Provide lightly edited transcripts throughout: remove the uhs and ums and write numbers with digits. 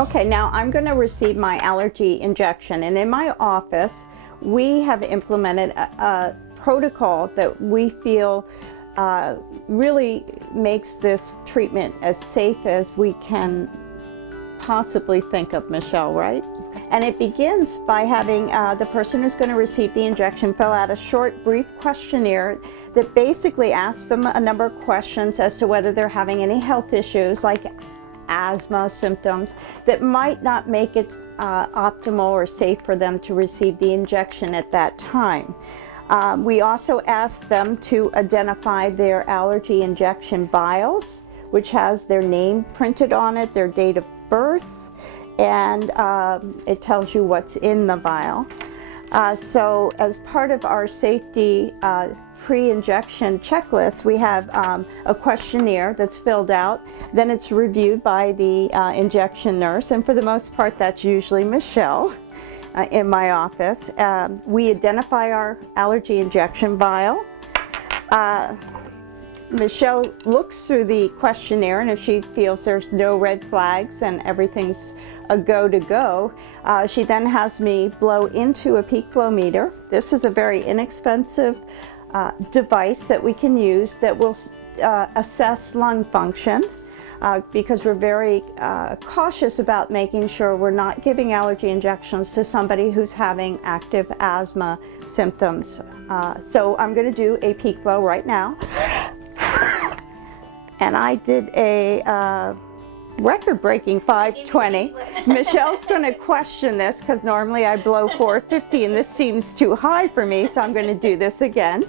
Okay, now I'm going to receive my allergy injection, and in my office we have implemented a protocol that we feel really makes this treatment as safe as we can possibly think of, Michelle, right? And it begins by having the person who's going to receive the injection fill out a short, brief questionnaire that basically asks them a number of questions as to whether they're having any health issues like asthma symptoms that might not make it optimal or safe for them to receive the injection at that time. We also ask them to identify their allergy injection vials, which has their name printed on it, their date of birth, and it tells you what's in the vial. So as part of our safety pre-injection checklist, we have a questionnaire that's filled out. Then it's reviewed by the injection nurse, and for the most part that's usually Michelle in my office. We identify our allergy injection vial. Michelle looks through the questionnaire, and if she feels there's no red flags and everything's a go to go, she then has me blow into a peak flow meter. This is a very inexpensive device that we can use that will assess lung function because we're very cautious about making sure we're not giving allergy injections to somebody who's having active asthma symptoms. So I'm going to do a peak flow right now. And I did a record-breaking 520. Michelle's going to question this because normally I blow 450 and this seems too high for me, so I'm going to do this again.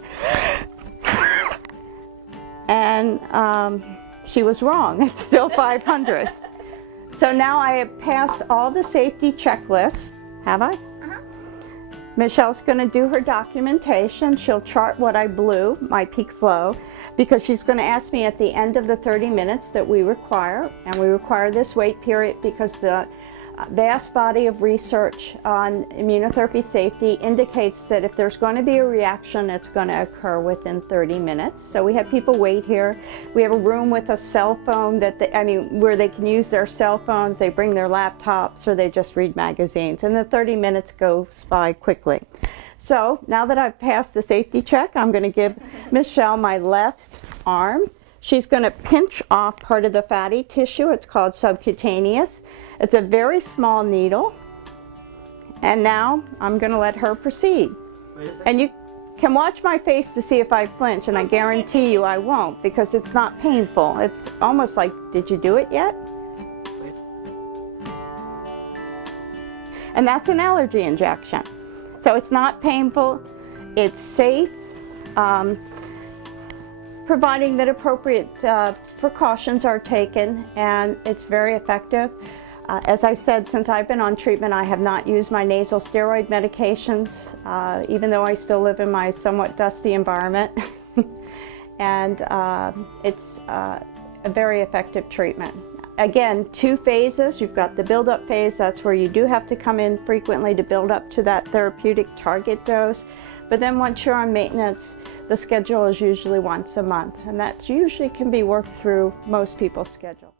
And she was wrong. It's still 500. So now I have passed all the safety checklists. Have I? Michelle's going to do her documentation. She'll chart what I blew, my peak flow, because she's going to ask me at the end of the 30 minutes that we require, and we require this wait period because the vast body of research on immunotherapy safety indicates that if there's going to be a reaction, it's going to occur within 30 minutes. So we have people wait here. We have a room with a cell phone where they can use their cell phones, they bring their laptops, or they just read magazines, and the 30 minutes goes by quickly. So now that I've passed the safety check, I'm going to give Michelle my left arm. She's going to pinch off part of the fatty tissue. It's called subcutaneous. It's a very small needle. And now I'm going to let her proceed. And you can watch my face to see if I flinch, and I guarantee you I won't because it's not painful. It's almost like, did you do it yet? And that's an allergy injection. So it's not painful, it's safe, providing that appropriate precautions are taken, and it's very effective. As I said, since I've been on treatment, I have not used my nasal steroid medications, even though I still live in my somewhat dusty environment. And it's a very effective treatment. Again, 2 phases. You've got the build-up phase. That's where you do have to come in frequently to build up to that therapeutic target dose. But then once you're on maintenance, the schedule is usually once a month, and that usually can be worked through most people's schedule.